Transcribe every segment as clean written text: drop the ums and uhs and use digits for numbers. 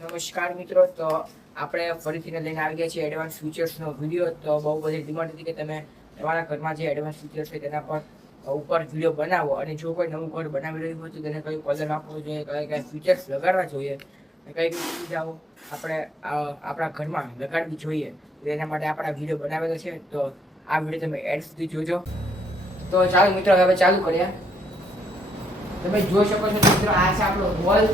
નમસ્કાર મિત્રો, તો આપણે ફરીથી લઈને આવી ગયા છીએ એડવાન્સ ફીચર્સનો વિડીયો. તો બહુ બધી ડિમાન્ડ હતી કે તમે તમારા ઘરમાં જે એડવાન્સ ફીચર્સ છે તેના પર ઉપર વિડીયો બનાવો, અને જો કોઈ નવું ઘર બનાવી રહ્યું હોય તો તેને કયું કલર આપવો જોઈએ, કયા ફીચર્સ લગાડવા જોઈએ, કઈ સુવિધાઓ આપણે આપણા ઘરમાં લગાડવી જોઈએ, તેના માટે આપણા વિડીયો બનાવેલો છે. તો આ વિડીયો તમે એડ સુધી જોજો. તો ચાલો મિત્રો, હવે ચાલુ કરીએ. તમે જોઈ શકો છો મિત્રો, આ છે આપણો વોલ.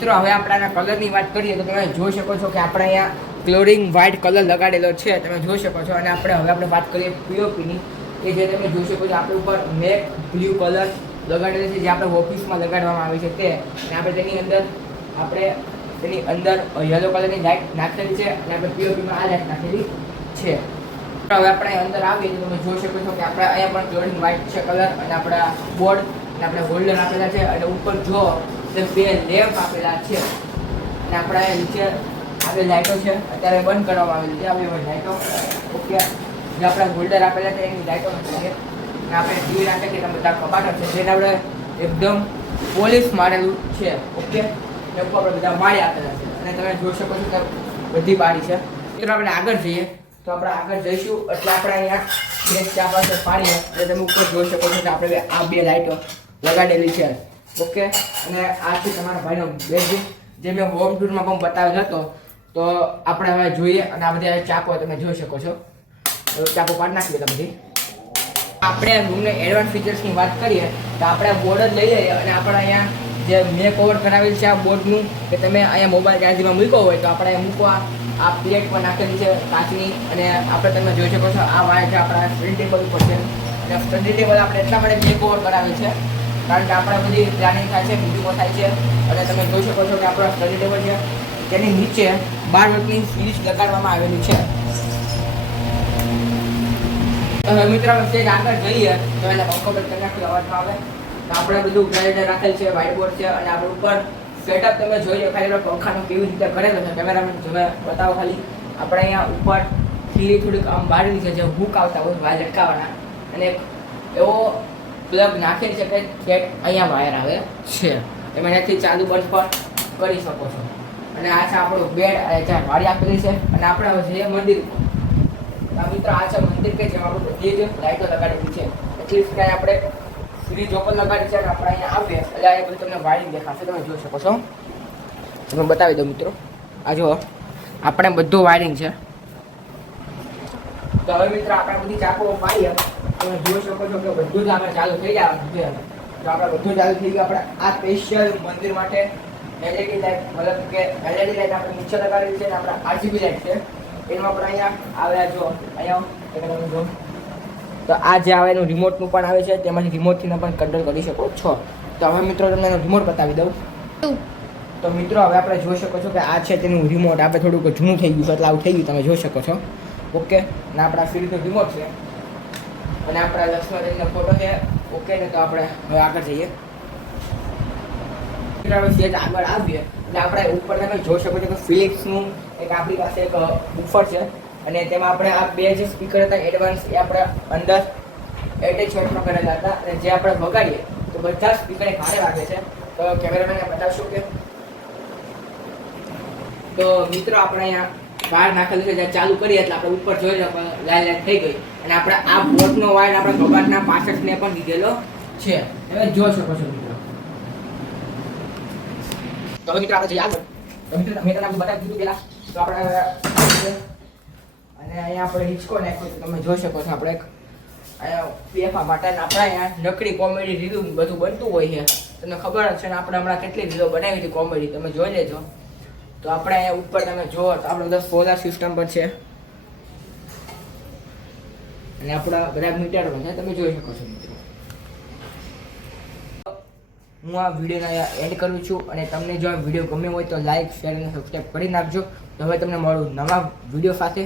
મિત્રો હવે આપણે કલરની વાત કરીએ તો તમે જોઈ શકો છો કે આપણે અહીંયા ક્લોરિંગ વ્હાઇટ કલર લગાડેલો છે, તમે જોઈ શકો છો. અને આપણે વાત કરીએ પીઓપીની, કે જે તમે જોઈ શકો છો આપણે ઉપર મેટ બ્લુ કલર લગાડેલો છે, જે આપણે ઓફિસમાં લગાડવામાં આવે છે તે. અને આપણે તેની અંદર યલો કલરની લાઇટ નાખેલી છે, અને આપણે પીઓપીમાં આ લાઇટ નાખેલી છે. હવે આપણે અંદર આવીએ તો તમે જોઈ શકો છો કે આપણે અહીંયા પણ ક્લોરિંગ વ્હાઇટ છે કલર, અને આપણા બોર્ડ અને આપણે હોલ્ડર આપેલા છે, અને ઉપર જો બે લેમ્પ આપેલા છે, અને આપણા નીચે આપેલી લાઇટો છે અત્યારે બંધ કરવામાં આવેલી છે. આવી લાઇટો ઓકે, જે આપણા હોલ્ડર આપેલા છે એની લાઇટો છે, અને આપણે ટીવી રાખે કે બધા કબાટો છે જેને આપણે એકદમ પોલિશ મારેલું છે. ઓકે, એ ઉપર આપણે બધા માળી આપેલા છે, અને તમે જોઈ શકો છો કે બધી બારી છે. મિત્રો આપણે આગળ જઈએ તો આપણે આગળ જઈશું એટલે આપણે અહીંયા ચા પાસે પાણી, એટલે તમે ઉપર જોઈ શકો છો કે આપણે આ બે લાઇટો લગાડેલી છે. ઓકે, અને આ છે તમારા ભાઈનો બેડરૂમ, જે મેં હોમ ટૂરમાં પણ બતાવ્યો હતો. તો આપણે હવે જોઈએ, અને આ બધા ચાકો તમે જોઈ શકો છો. ચાકો પાડી નાખીએ તમે બધી. આપણે રૂમને એડવાન્સ ફીચર્સની વાત કરીએ તો આપણે બોર્ડ જ લઈ લઈએ, અને આપણે અહીંયા જે મેક ઓવર કરાવેલ છે આ બોર્ડનું, કે તમે અહીંયા મોબાઈલ ચાર્જિંગમાં મૂક્યો હોય તો આપણે મૂકવા આ પ્લેટ પર નાખેલી છે કાચની. અને આપણે તમે જોઈ શકો છો આ વાય છે આપણા સ્ટડી ટેબલ ઉપર છે, અને સ્ટડી ટેબલ આપણે એટલા માટે મેક ઓવર કરાવેલ છે કારણ કે આપણે બધી પ્લાનિંગ થાય છે, બીજું થાય છે. અને તમે જોઈ શકો છો કે આપણો સ્ટડી ટેબલ છે તેની નીચે 12 વોટની ફ્રીજ લગાડવામાં આવેલી છે. હવે મિત્રો સ્ટેજ આગળ જઈએ તો એને પંખો બંધ કરી નાખી અવાજ આવે. તો આપણે બધું ગ્રાઇન્ડર રાખેલ છે, વ્હાઇટ બોર્ડ છે, અને આપણે ઉપર સેટઅપ તમે જોઈ લો ખાલી પંખાનો કેવી રીતે કરેલો છે. કેમેરામેન તમે બતાવો ખાલી. આપણે અહીંયા ઉપર ખીલી થોડીક આમ બાળેલી છે, જે હૂક આવતા હોય વાયર લટકાવવાના, અને એવો પ્લગ નાખેલી છે કે સેટ અહીંયા વાયર આવે છે, તમે એનાથી ચાલુ બંધ પણ કરી શકો છો. અને આ છે આપણો બેડ, અને જ્યાં વાડી આપેલી છે. અને આપણે જઈએ મંદિર. મિત્રો આ છે મંદિર કે જેમાં આપણે બધી જ લાઇટો લગાડેલી છે, એટલી કાંઈ આપણે ફ્રીજ ઓપન લગાડી છે. અને આપણે અહીંયા આવીએ એટલે અહીંયા બધું તમને વાયરિંગ દેખાશે, તમે જોઈ શકો છો. તમે બતાવી દો મિત્રો, આ જો આપણે બધું વાયરિંગ છે. તો હવે મિત્રો આપણે બધી ચાકો પાડીએ, તમે જોઈ શકો છો કે બધું જ આપણે ચાલુ થઈ જવાનું છે. તો આપણે બધું ચાલુ થઈ ગયું. આપણે આ સ્પેશિયલ મંદિર માટે એલઈડી લાઇટ, મતલબ કે એલઈડી લાઇટ આપણે નીચે લગાડેલી છે, અને આપણે આરજીબી લાઇટ છે એમાં આપણે અહીંયા આવ્યા જો અહીંયા જો. તો આ જે આવે એનું રિમોટનું પણ આવે છે, તેમાંથી રિમોટથી પણ કંટ્રોલ કરી શકો છો. તો હવે મિત્રો તમને એનો રિમોટ બતાવી દઉં. તો મિત્રો હવે આપણે જોઈ શકો છો કે આ છે તેનું રિમોટ. આપણે થોડુંક જૂનું થઈ ગયું છે એટલે આવું થઈ ગયું, તમે જોઈ શકો છો. ઓકે, અને આપણા ફ્રીજનું રિમોટ છે, અને આપણા લક્ષ્મણજીનો ફોટો છે. ઓકે, ને તો આપણે હવે આગળ જઈએ. સેજ આગળ આવીએ એટલે આપણે ઉપર તમે જોઈ શકો છો કે ફિલિપ્સનું એક આપણી પાસે એક બુફર છે, અને તેમાં આપણે આ બે જે સ્પીકર હતા એડવાન્સ એ આપણે અંદર એટેચમેન્ટમાં કરેલા હતા, અને જે આપણે વગાડીએ તો બધા સ્પીકર એક હારે વાગે છે. તો કેમેરામેનને બતાવશું કે તો મિત્રો આપણે અહીંયા વાયર નાખેલું છે, જ્યાં ચાલુ કરીએ એટલે આપણે ઉપર જોઈ લો લાઈટ થઈ ગઈ. અને આપણે આ બોર્ડનો વાયર આપણે કબાટના પાછળને પણ દીધેલો છે, તમે જોઈ શકો છો મિત્રો. તો મિત્રો આપણે જઈએ આગળ. તો મિત્રો મેં તમને બતાવી દીધું પેલા. તો આપણે અને અહીંયા આપણે હિંચકો નાખ્યો, તમે જોઈ શકો છો. આપણે અહીંયા બેફા માટે આપણે અહીંયા નકડી કોમેડી રીલું બધું બનતું હોય છે, તમને ખબર જ છે. ને આપણે હમણાં કેટલી રીલો બનાવી હતી કોમેડી, તમે જોઈ લેજો. તો આપણે અહીંયા ઉપર તમે જુઓ તો આપણે બધા સોલાર સિસ્ટમ પર છે, અને આપણા બધા મીટરો છે, તમે જોઈ શકો છો મિત્રો. હું આ વિડીયોને એન્ડ કરું છું, અને તમને જો આ વિડીયો ગમ્યો હોય તો લાઈક, શેર અને સબસ્ક્રાઈબ કરી નાખજો. તો હવે તમને મળું નવા વિડીયો સાથે.